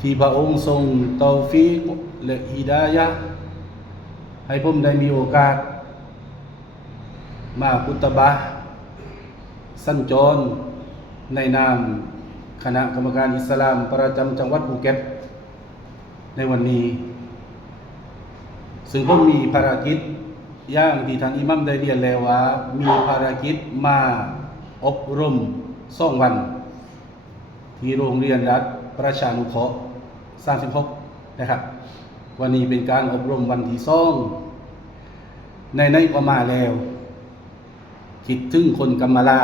ที่พระองค์ทรงเตาฟีและฮิดายะให้ผมได้มีโอกาส มากุตบะสัญจร ในนามคณะกรรมการอิสลามประจำจังหวัดภูเก็ต ในวันนี้ ซึ่งผมมีภารกิจย่างที่ท่านอิมัมได้เรียนแล้วว่า มีภารกิจมาอบรมสองวัน ที่โรงเรียนรัฐประชานุเคราะห์ 36 นะครับ วันนี้เป็นการอบรมวันที่สองในในก็มาแล้ว คิดถึงคนกำมลา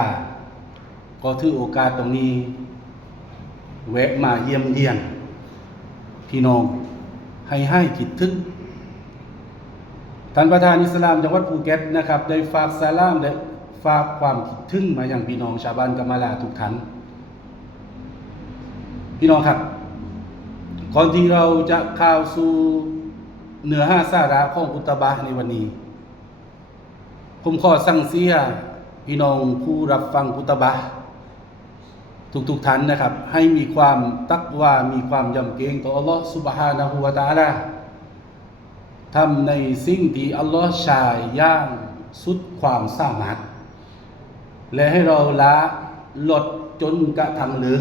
ก็ถือโอกาสตรงนี้ แวะมาเยี่ยมเยียน พี่น้องให้ให้คิดถึงท่านประธานอิสลามจังหวัดภูเก็ตนะครับ ได้ฝากสลามได้ฝากความคิดถึงมาอย่างพี่น้องชาวบ้านกำมลาทุกท่านพี่น้องครับ ก่อนที่เราจะเข้าสู่เนื้อห้าสาระของอุตตบะในวันนี้ ผมขอสั่งเสียพี่น้องผู้รับฟังอุตตบะทุกๆท่านนะครับ ให้มีความตักว่ามีความยำเกรงต่ออัลลอฮฺสุบฮานะฮูวะตาลาทำในสิ่งที่อัลลอฮฺชายย่างสุดความสามารถและให้เราละลดจนกระทั่งเหลือ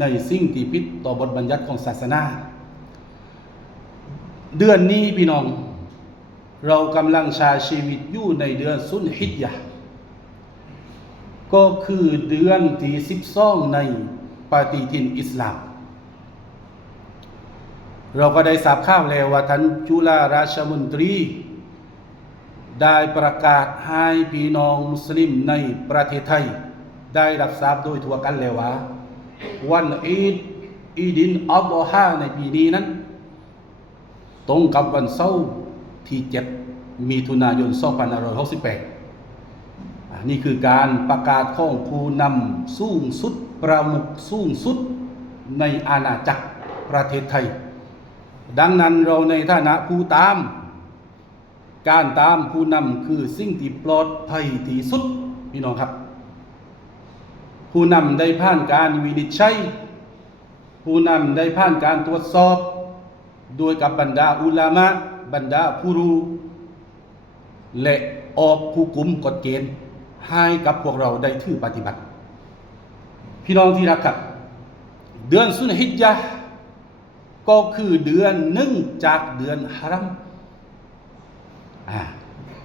ในสิ่งที่ผิดต่อบทบัญญัติของศาสนา เดือนนี้พี่น้อง เรากำลังใช้ชีวิตอยู่ในเดือนสุนฮิจยะห์ก็คือเดือนที่สิบสองในปฏิทินอิสลาม เราก็ได้ทราบข่าวแล้วว่าท่านจุฬาราชมนตรี ได้ประกาศให้พี่น้องมุสลิมในประเทศไทย ได้รับทราบโดยทั่วกันแล้วว่า วันอีดอีดินอัลฮาในปีนี้นั้น ตรงกับวันเสาร์ที่7มีถุนายน2568อ่านี่คือการประกาศของผู้นำสูงสุดประมุขสูงสุดในอาณาจักรประเทศไทย ดังนั้นเราในฐานะผู้ตาม การตามผู้นำคือสิ่งที่ปลอดภัยที่สุด พี่น้องครับ ผู้นำได้ผ่านการวินิจฉัยผู้นำได้ผ่านการตรวจสอบ โดยกับบรรดาอุลามะบรรดาผู้รู้และออกผู้กลุ่มกฎเกณฑ์ให้กับพวกเราได้ถือปฏิบัติ พี่น้องที่รักครับ เดือนสุนฮิจญะก็คือเดือนหนึ่งจากเดือนฮารัม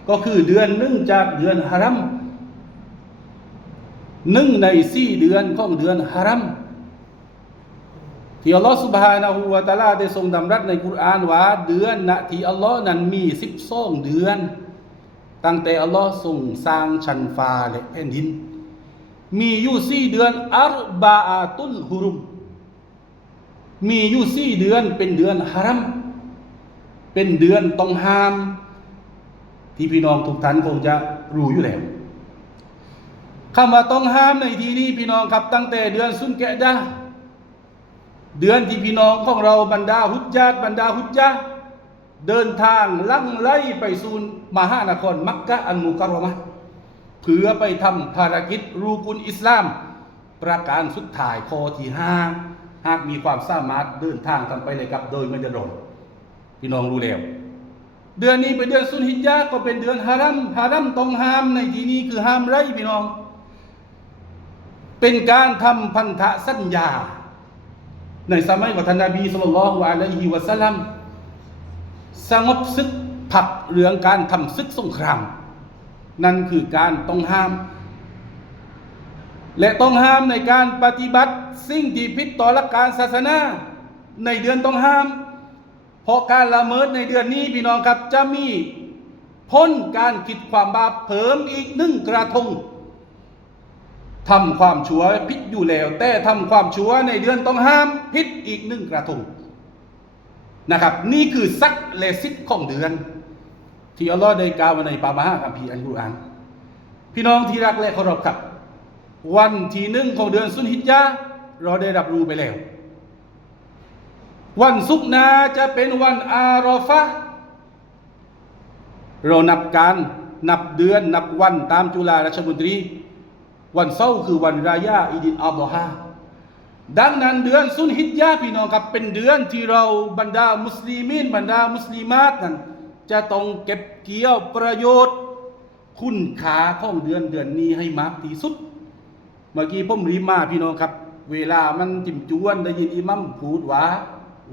ก็คือเดือนหนึ่งจากเดือนฮารัม หนึ่งในสี่เดือนของเดือนฮารัมที่อัลลอฮฺสุบฮานะฮูวะตาลาได้ทรงดำรัสในกุรอานว่าเดือนนะที่อัลลอฮ์นั้นมีสิบสองเดือน ตั้งแต่อัลลอฮ์ทรงสร้างชั้นฟ้าและแผ่นดิน มีอยู่สี่เดือนอัรบาอาตุลฮุรุม มีอยู่สี่เดือนเป็นเดือนฮารัม เป็นเดือนต้องห้าม ที่พี่น้องทุกท่านคงจะรู้อยู่แล้ว คำว่าต้องห้ามในที่นี้พี่น้องครับตั้งแต่เดือนสุนแกะดะห์เดือนที่พี่น้องของเราบรรดาฮุจญาตบรรดาฮุจญะห์เดินทางลังไล่ไปสู่มหานครมักกะอันมุกรมะเพื่อไปทำภารกิจรูกุลอิสลาม ประการสุดท้ายข้อที่ห้าหากมีความสามารถเดินทางทำไปเลยกับโดยไม่จะโดนพี่น้องรู้แล้วเดือนนี้เป็นเดือนสุนฮิจญะก็เป็นเดือนฮารัมฮารัมต้องห้ามในที่นี้คือห้ามไร่พี่น้อง เป็นการทำพันธสัญญา ในสมัยของท่านนบีสุลต่านละฮ์อะลัยฮิวะสัลลัมสงบศึกผักเรื่องการทำศึกสงคราม นั่นคือการต้องห้าม และต้องห้ามในการปฏิบัติสิ่งที่ผิดต่อหลักการศาสนาในเดือนต้องห้าม เพราะการละเมิดในเดือนนี้พี่น้องครับจะมีพ้นการคิดความบาปเพิ่มอีกหนึ่งกระทง ทำความชั่วพิษอยู่แล้ว แต่ทำความชั่วในเดือนต้องห้ามพิษอีกหนึ่งกระทงนะครับ นี่คือซักเลสิตของเดือน ที่อัลลอฮ์ได้กล่าวไว้ในปามาฮะคัมภีร์อัลกุรอานพี่น้องที่รักและเคารพครับ วันที่หนึ่งของเดือนสุนฮิจญะห์เราได้รับรู้ไปแล้ว วันศุกร์หนาจะเป็นวันอารอฟะเรานับการนับเดือนนับวันตามจุฬาราชมนตรี วันเสาร์คือวันรายาอีดินอัลลอฮาดังนั้นเดือนสุนฮิจญาพี่น้องครับเป็นเดือนที่เราบรรดามุสลิมินบรรดามุสลิมาตนั้นจะต้องเก็บเกี่ยวประโยชน์ คุณค่าของเดือนเดือนนี้ให้มากที่สุด เมื่อกี้ผมรีมาพี่น้องครับ เวลามันจิมจวนได้ยินอิมัมพูดว่า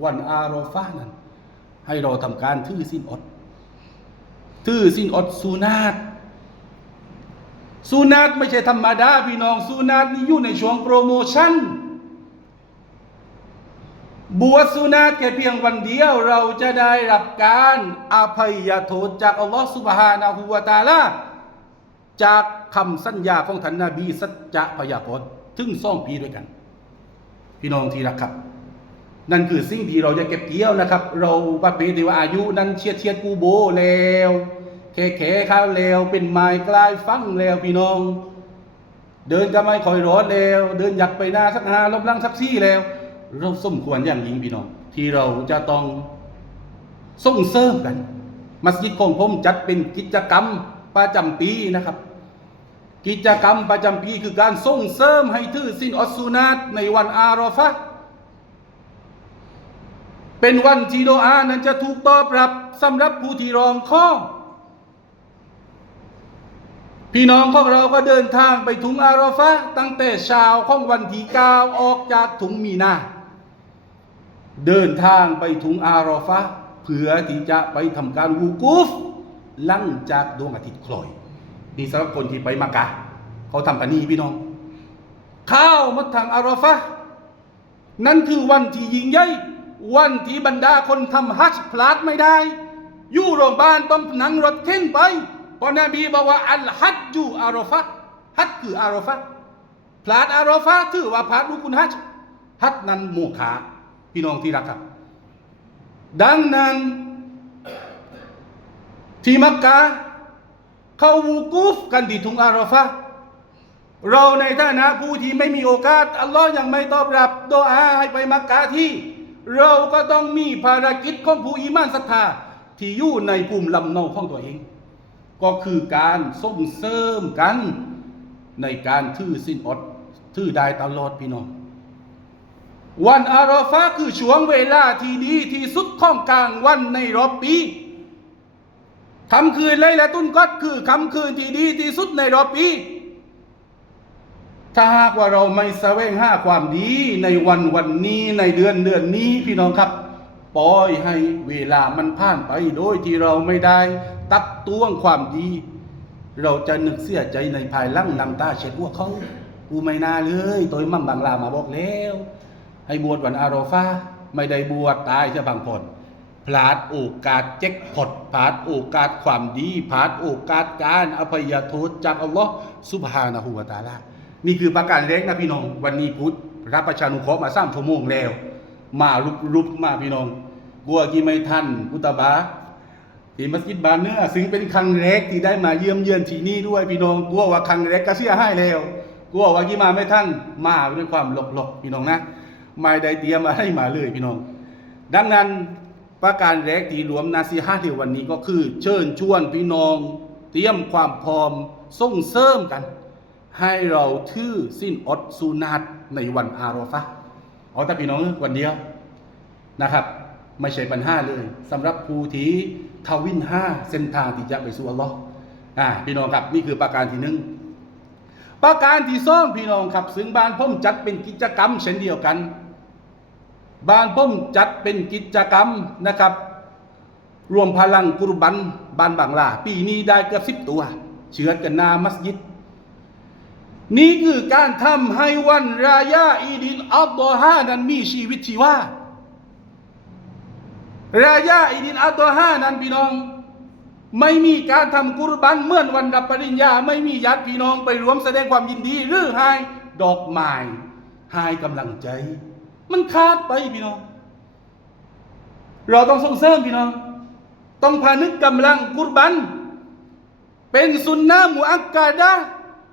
วันอารอฟานั้น ให้เราทำการถือสิ้นอดถือสิ้นอดสุนาต สุนาตไม่ใช่ธรรมดาพี่น้องสุนาตนี่อยู่ในช่วงโปรโมชั่นบวชสุนาตแค่เพียงวันเดียวเราจะได้รับการอภัยโทษจากอัลลอฮฺสุบฮานาหูวาตาลาจากคำสัญญาของท่านนาบีสัจจะพยากรณ์ถึงซ่องปีด้วยกัน พี่น้องที่รักครับ นั่นคือสิ่งที่เราจะเก็บเกี่ยวนะครับ เราประเพณีว่าอายุนั้นเชียดเชียดกูโบแล้ว แค่แค่ข้าวแล้วเป็นไม้กลายฟังแล้วพี่น้อง เดินก็ไม่คอยร้อนแล้วเดินอยากไปหน้าสักหาลบลังสักซี่แล้วเราสมควรอย่างยิ่งพี่น้อง ที่เราจะต้องส่งเสริมกัน มัสยิดของผมจัดเป็นกิจกรรมประจำปีนะครับ กิจกรรมประจำปีคือการส่งเสริมให้ถือสิ้นอสซูนาตในวันอารอฟะเป็นวันที่โดอานั้นจะถูกตอบรับสำหรับผู้ที่รองข้อ พี่น้องของเราก็เดินทางไปถุงอารอฟะตั้งแต่เช้าของวันที่เก้าออกจากถุงมีนา เดินทางไปถุงอารอฟะเพื่อที่จะไปทำการวูกูฟหลังจากดวงอาทิตย์คลอยนี่สำหรับคนที่ไปมักกะเขาทำกันนี่พี่น้อง ข้าวมัทางอารอฟะนั่นคือวันที่ยิ่งใหญ่วันที่บรรดาคนทำฮัจญ์พลาดไม่ได้ อยู่โรงพยาบาลต้องนั่งรถเข็นไป เพราะนบีบอกว่าอัลฮัจญูอารอฟะห์ฮัจคืออารอฟะห์พลาดอารอฟะห์ถือว่าพลาดรุกุนฮัจฮัจนั้นโมฆะพี่น้องที่รักครับ ดังนั้น ที่มักกะเขาวูกูฟกันที่ทุงอาราฟะเราในฐานะผู้ที่ไม่มีโอกาส อัลลอฮ์ยังไม่ตอบรับโดอาให้ไปมักกะที่ เราก็ต้องมีภารกิจของผู้อีมานศรัทธาที่อยู่ในภูมิลำเนาของตัวเอง ก็คือการส่งเสริมกันในการถือสิ้นอดถือได้ตลอดพี่น้อง วันอาราฟะห์คือช่วงเวลาที่ดีที่สุดของกลางวันในรอบปีคำคืนไลละตุ้นก็คือคำคืนที่ดีที่สุดในรอบปี ถ้าหากว่าเราไม่แสวงหาความดีในวันวันนี้ในเดือนเดือนนี้พี่น้องครับ ปล่อยให้เวลามันผ่านไปโดยที่เราไม่ได้ ตักตวงความดี เราจะนึกเสียใจในภายหลังน้ำตาเช็ดอ้วเขากูไม่น่าเลยตัวมั่มบางลามาบอกแล้วให้บวชวันอารอฟาไม่ได้บวชตายจะบางคนพลาดโอกาสเจ็กพอดพลาดโอกาสความดีพลาดโอกาสการอภัยโทษจากอัลลอฮ์สุบฮานะฮูวะตาลานี่คือประการเล็กนะพี่น้อง วันนี้พุทธรับประชานุเคราะห์มาสามชั่วโมงแล้ว มาลุกรุบมาพี่น้อง กลัวกี่ไม่ทันกุตบา ที่มัสยิดบานเนื้อซึ่งเป็นครั้งแรกที่ได้มาเยี่ยมเยือนที่นี่ด้วยพี่น้องกลัวว่าครั้งแรกก็เสียให้แล้วกลัวว่ากี่มาไม่ทันมาด้วยความหลบๆพี่น้องนะไม่ได้เตรียมอะไรมาเลยพี่น้อง ดังนั้นประการแรกที่รวมนาซีฮาในวันนี้ก็คือ เชิญชวนพี่น้อง เตรียมความพร้อมส่งเสริมกัน ให้เราถือสิ้นอดสูนาตในวันอารอฟะเอาแต่พี่น้องวันเดียวนะครับ ไม่ใช่ปัญหาเลยสำหรับผู้ที่ ทวินห้าเส้นทางที่จะไปสู่อัลลอฮ์อ่าพี่น้องครับนี่คือประการที่หนึ่งประการที่สองพี่น้องครับ ซึ่งบ้านผมจัดเป็นกิจกรรมเช่นเดียวกัน บ้านผมจัดเป็นกิจกรรมนะครับ รวมพลังกุรบันบ้านบางลาปีนี้ได้เกือบสิบตัว เชื้อกันหนามัสยิด นี่คือการทำให้วันรายาอีดินอัลดอฮานั้นมีชีวิตชีวา รายาอีดินอัลดอฮานั้นพี่น้อง ไม่มีการทำกุรบันเมื่อวันรับปริญญา ไม่มีญาติพี่น้องไปรวมแสดงความยินดี หรือให้ดอกไม้ให้กำลังใจ มันขาดไปพี่น้อง เราต้องส่งเสริมพี่น้อง ต้องพานึกกำลังกุรบัน เป็นสุนนะมุอักกาดะ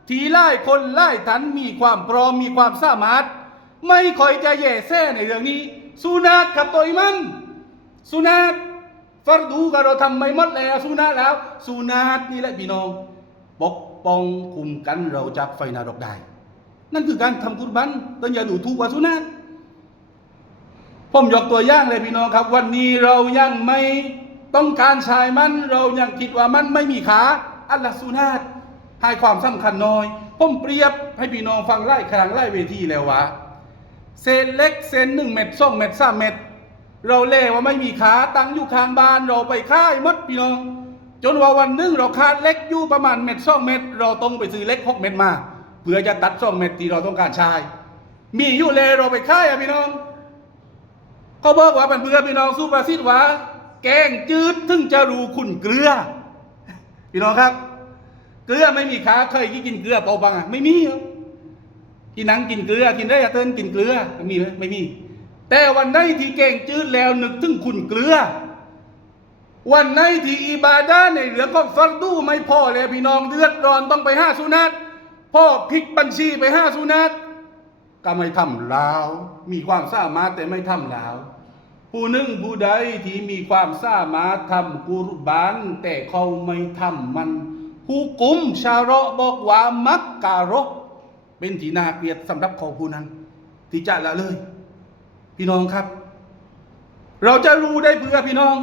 ทีไล่คนไล่ทันมีความพร้อมมีความสามารถ ไม่คอยจะแย่แซ่ในเรื่องนี้สุนัตกับตัวอิมัน สุนัตฟัรดูก็เราทำไม่หมดแล้วสุนัตแล้วสุนัตนี่แหละพี่น้องปกป้องคุมกันเราจากไฟนรกได้ นั่นคือการทำกุรบันต้องอย่าดูถูกว่าสุนัตผมยกตัวอย่างเลยพี่น้องครับ วันนี้เรายังไม่ต้องการชายมัน เรายังคิดว่ามันไม่มีขาอัลลอฮฺสุนาตให้ความสำคัญน้อย ผมเปรียบให้พี่น้องฟังไล่ครั้งไล่เวทีแล้วว่าเศษเล็กเศษหนึ่งเม็ดสองเม็ดสามเม็ด เราเล่ว่าไม่มีขาตั้งอยู่ข้างบ้าน เราไปค่ายมดพี่น้อง จนว่าวันหนึงเราขาดเล็กอยู่ประมาณเม็ดสองเม็ดเราต้องไปซื้อเล็กหกเม็ดมาเพื่อจะตัดสองเม็ดที่เราต้องการใช้มีอยู่เลยเราไปค่ายอะพี่น้องเขาบอกว่าเป็นเพื่อพี่น้องสู้ประสิทธิ์ว่า แกงจืดถึงจะรู้คุณเกลือ พี่น้องครับ เกลือไม่มีขาเคยกินเกลือเปล่าบังอะไม่มีที่นังกินเกลือกินได้อะเติ้นกินเกลือมีไหมไม่มี แต่วันไหนที่แกงจืดแล้วนึกถึงคุณเกลือ วันไหนที่อิบาดาในเรื่องของฟัรดูไม่พอเลยพี่น้องเดือดร้อนต้องไปห้าสุนัตพ่อพลิกบัญชีไปห้าสุนัตก็ไม่ทำลาว มีความสามารถแต่ไม่ทำลาว ผู้นึ่งผู้ใดที่มีความสามารถทำกุรบาน แต่เขาไม่ทำมัน ผู้กุมชาระบอกว่ามักการะเป็นที่น่าเกลียดสำหรับเขาผู้นั้น ที่จะละเลย พี่น้องครับ เราจะรู้ได้เพื่อพี่น้อง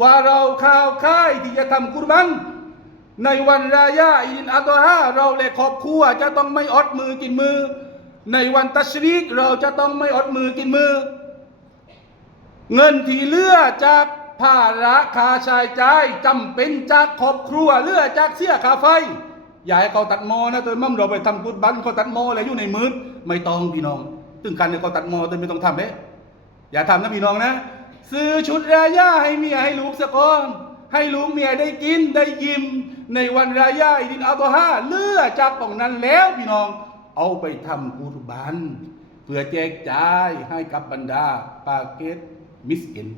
ว่าเราข่าวค่ายที่จะทำกุรบันในวันรายาอินอัตฮาเราและครอบครัวจะต้องไม่อดมือกินมือ ในวันตัชรีกเราจะต้องไม่อดมือกินมือ เงินที่เลือจากภาระคาใช้จ่ายจำเป็นจากครอบครัวเลือจากเสียคาไฟอย่าให้เขาตัดมอนะตัวมั่มเราไปทำกุดบันเขาตัดมออะไรอยู่ในมือไม่ต้องพี่น้อง ถึงกันเนี่ยเขาตัดมอตัวไม่ต้องทำเด้อย่าทำนะพี่น้องนะ ซื้อชุดรายาให้เมียให้ลูกสะก้อนให้ลูกเมียได้กินได้ยิ้มในวันรายาอิดินอัลตอฮาเลือจากตรงนั้นแล้วพี่น้อง เอาไปทำกุรบันเพื่อแจกจ่ายให้กับบรรดาปาเกตมิสกิน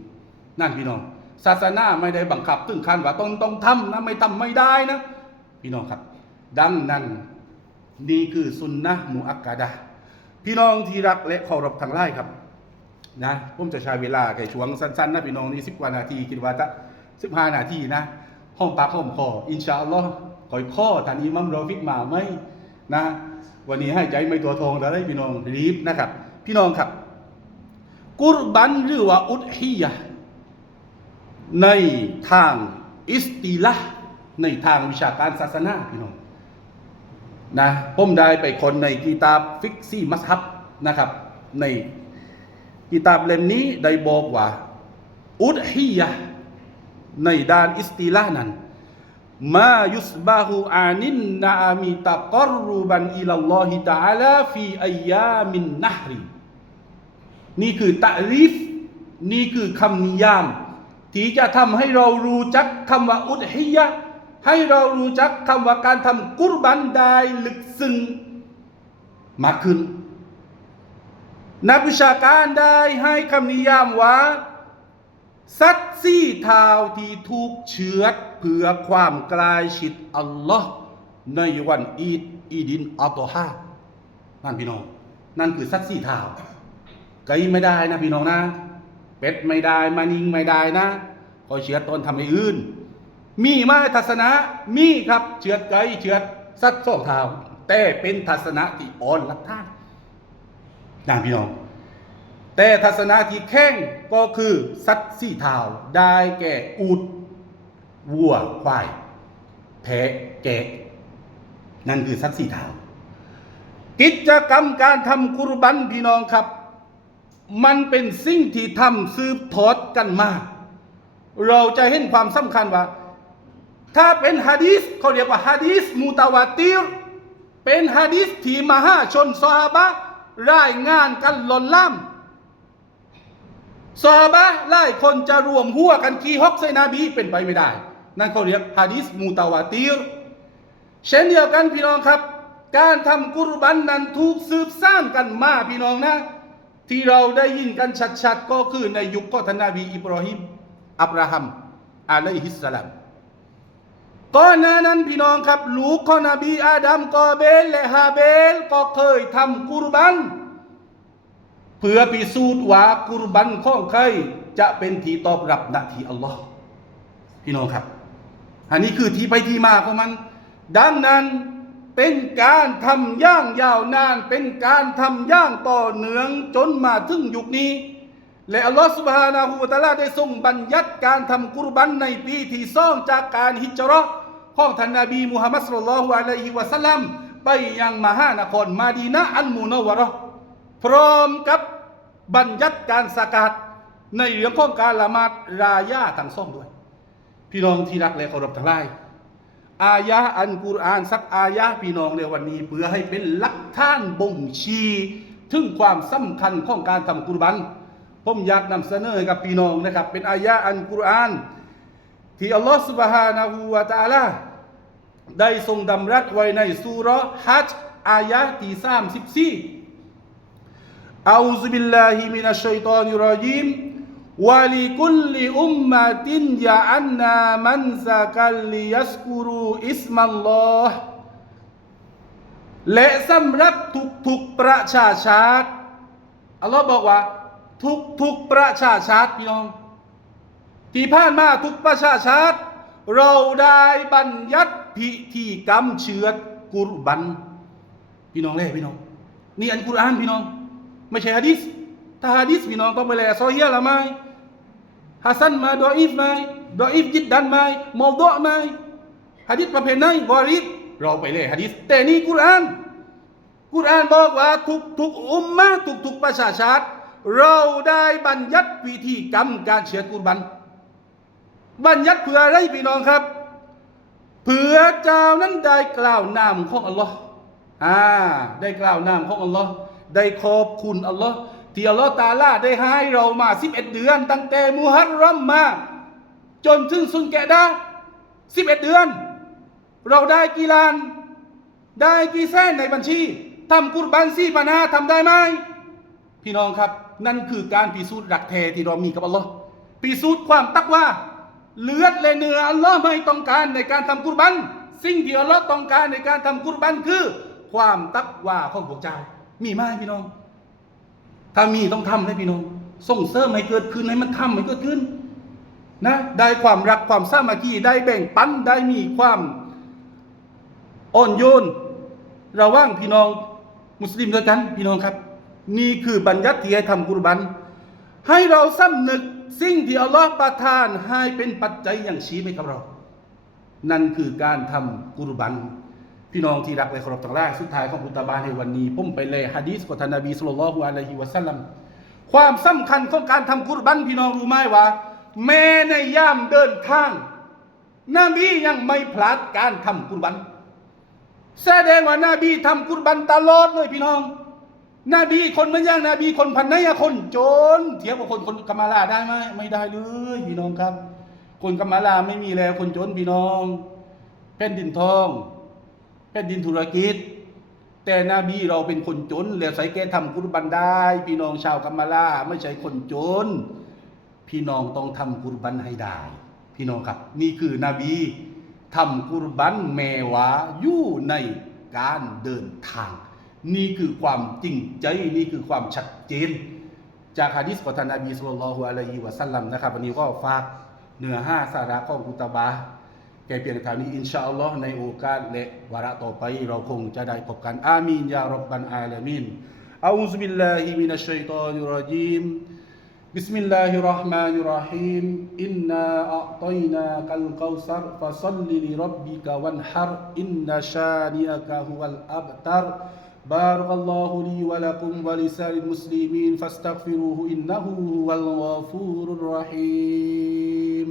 นั่นพี่น้อง ศาสนาไม่ได้บังคับถึงขั้นว่าต้องต้องทำนะไม่ทำไม่ได้นะ พี่น้องครับ ดังนั้นนี่คือสุนนะมุอักกะดะ พี่น้องที่รักและเคารพทั้งหลายครับนะผมจะใช้เวลาแค่ช่วงสั้นๆนะพี่น้องนี่สิบกว่านาทีคิดว่าจะสิบห้านาทีนะห้องปากห้องคออินชาอัลลอฮ์คอยข้อท่านอิมัมรอฟิกมาไหมนะ วันนี้ให้ใจไม่ตัวทองแล้วได้พี่น้องรีบนะครับ พี่น้องครับ กุรบันหรือว่าอุดฮียะในทางอิสติละในทางวิชาการศาสนาพี่น้อง นะผมได้ไปคนในกีตาบฟิกซี่มัสฮับนะครับ ในกีตาบเล่มนี้ได้บอกว่า อุดฮียะในด้านอิสติละนั้นมายุสบาฮูอานินนาอามีตะกรรุบันอิลลอฮิตาลาฟีอายามินนะฮรีนี่คือตะรีฟนี่คือคำนิยาม ที่จะทำให้เรารู้จักคำว่าอุดฮิยะ ให้เรารู้จักคำว่าการทำกุรบันได้ลึกซึ้งมากขึ้น นักวิชาการได้ให้คำนิยามว่าสัตว์สี่เท้าที่ถูกเชือดเพื่อความกลายชิดอัลลอฮ์ในวันอีดอีดินอัลตอฮานั่นพี่น้อง นั่นคือสัตว์สี่เท้าไก่ไม่ได้นะพี่น้องนะ เป็ดไม่ได้มานิงไม่ได้นะก็เชือดตนทำให้อื่น มีมาทัศนะมีครับเชือดไก่เชือดสัตว์สองเท้าแต่เป็นทัศนะที่อ่อนลักท่านนะพี่น้อง แต่ทัศนะที่แข้งก็คือสัตว์สี่เท้าได้แก่อูดวัวควายแพะแกะนั่นคือสัตว์สี่เท้ากิจกรรมการทำกุรบันพี่น้องครับ มันเป็นสิ่งที่ทำสืบทอดกันมาเราจะเห็นความสำคัญว่า ถ้าเป็นฮะดีษเขาเรียกว่าฮะดีษมูตาวาติรเป็นฮะดีษที่มหาชนซอฮาบะรายงานกันหล่นล่ำซอฮาบะหลายคนจะรวมหัวกันขี่ฮอกใส่นบีเป็นไปไม่ได้ นั่นเขาเรียกฮะดีษมูตาวาติรเช่นเดียวกันพี่น้องครับ การทำกุรบันนั้นถูกสืบสร้างกันมาพี่น้องนะ ที่เราได้ยินกันชัดๆก็คือในยุคก็ทนนบีอิบราฮิมอับราฮัมอะลัยฮิสสลาม ก่อนหน้านั้นพี่น้องครับ ลูกของนบีอาดัมกอเบล และฮาเบล ก็เคยทำกุรบัน เพื่อพิสูจน์ว่ากุรบันของใครจะเป็นที่ตอบรับนาทีอัลลอฮ์พี่น้องครับ อันนี้คือที่ไปที่มาของมัน ดังนั้นเป็นการทำย่างยาวนาน เป็นการทำย่างต่อเนื่องจนมาถึงยุคนี้ และอัลลอฮฺสุบฮานาหูวะตะอาลาได้ทรงบัญญัติการทำกุรบันในปีที่สองจากการฮิจรา ของท่านนบีมูฮัมมัดสุลลัลฮุอะลัยฮิวะสัลลัมไปยังมหานครมาดีนะอันมูนวะรอพร้อมกับบัญญัติการสกัดในเรื่องของการละหมาดรายาต่างซ่องด้วย พี่น้องที่รักและเคารพทั้งหลายอายะอันกุรอานสักอายะพี่น้องในวันนี้เพื่อให้เป็นหลักฐานบ่งชี้ถึงความสำคัญของการทำกุรบันผมอยากนำเสนอกับพี่น้องนะครับ เป็นอายะอันกุรอาน ที่อัลลอฮฺสุบฮานาฮูวะตาลา ได้ทรงดำรัสไว้ในสุรฮัจอายะที่สามสิบสี่อาอุบิลลาฮิมินัชชัยตานิรจีมวะลิคุลลิอุมมะตินยาอันนามันซากัลลิยัสกุรูอิสมัลลอฮ์และสำหรับทุกทุกประชาชาติอัลลอฮ์บอกว่า ทุกทุกประชาชาติพี่น้อง ที่ผ่านมาทุกประชาชาติ เราได้บัญญัติ พิธีกรรมเชื้อกุรบัน พี่น้องเล่พี่น้อง นี่อันกุรอานพี่น้อง ไม่ใช่ฮะดิษถ้าฮะดิษพี่น้องต้องไปแลซอฮียะละไหมฮัสซันมาดออีฟไหมดออีฟจิดดันไหมมอดอไหมฮะดิษประเภทไหนวาริดเราไปเลยฮะดิษแต่นี่กุรอานกุรอานบอกว่าทุกทุกๆอุมมะทุกทุกๆประชาชาติ เราได้บัญญัติวิธีกรรมการเชื้อกุรบัน บัญญัติเพื่ออะไรพี่น้องครับ เพื่อเจ้านั้นได้กล่าวนามของอัลลอฮ์อ่าได้กล่าวนามของอัลลอฮ์ได้ขอบคุณอัลลอฮ์ที่อัลลอฮ์ตาลาได้ให้เรามา11เอ็ดเดือน ตั้งแต่มุฮัรรัมมา จนถึงสุนแกดา11เอ็ดเดือน เราได้กี่ล้าน ได้กี่แสนในบัญชีทำกุรบันซีปัญหาทำได้ไหมพี่น้องครับ นั่นคือการพิสูจน์หลักแท้ที่เรามีกับอัลลอฮ์พิสูจน์ความตักว่า เลือดและเนื้ออัลลอฮ์ไม่ต้องการในการทำกุรบัน สิ่งที่อัลลอฮ์ต้องการในการทำกุรบันคือ ความตักว่าของพวกเจ้า มีไหมพี่น้อง ถ้ามีต้องทำให้พี่น้อง ส่งเสริมให้เกิดขึ้นให้มันทำให้เกิดขึ้นนะได้ความรักความสามัคคีได้แบ่งปันได้มีความอ่อนโยน ระหว่างพี่น้องมุสลิมด้วยกันพี่น้องครับ นี่คือบัญญัติที่ให้ทำกุรบัน ให้เราสำนึก สิ่งที่อัลลอฮ์ประทานให้เป็นปัจจัยอย่างชี้ให้กับเรา นั่นคือการทำกุรบัน พี่น้องที่รักและเคารพทั้งหลายสุดท้ายของอุตบานในวันนี้ผมไปเลยฮะดีษของท่านนบีสุลต่านละฮุอะลัยฮิวะสัลลัมความสำคัญของการทำกุรบันพี่น้องรู้ไหมว่า แม้ในยามเดินทาง นบียังไม่พลาดการทำกุรบัน แสดงว่านาบีทำกุรบันตลอดเลยพี่น้อง นบีคนเหมันอย่างนบีคนพันนอะคนจนเทียบกับคนคนกัมมาลาได้ไหมไม่ได้เลยพี่น้องครับ คนกัมมาลาไม่มีแล้วคนจนพี่น้องแผ่นดินทองแผ่นดินธุรกิจ แต่นบีเราเป็นคนจน แล้วใส่แกทำกุรบันได้ พี่น้องชาวกัมมาลาไม่ใช่คนจน พี่น้องต้องทำกุรบันให้ได้ พี่น้องครับ นี่คือนบีทำกุรบันแมวาอยู่ในการเดินทาง นี่คือความจริงใจนี่คือความชัดเจน จากฮะดิษของท่านนบีสุลต่านละฮุอะลัยฮิวะสัลลัมนะครับวันนี้ก็ฝากเนื้อห้าสาระของกุตบาแก่เพียงเท่านี้อินชาอัลลอฮ์ในโอกาสและวาระต่อไปเราคงจะได้พบกันอามีนยารับบันอาลามินอาอุซบิลลาฮิมินัชชัยฏอนิรเราะญีม بسم الله الرحمن الرحيم إنا أعطيناك الكوثر فصل لربك وانحر إن شانئك هو الأبتر بارك الله لي ولكم ولسائر المسلمين فاستغفروه إنه هو الغفور الرحيم.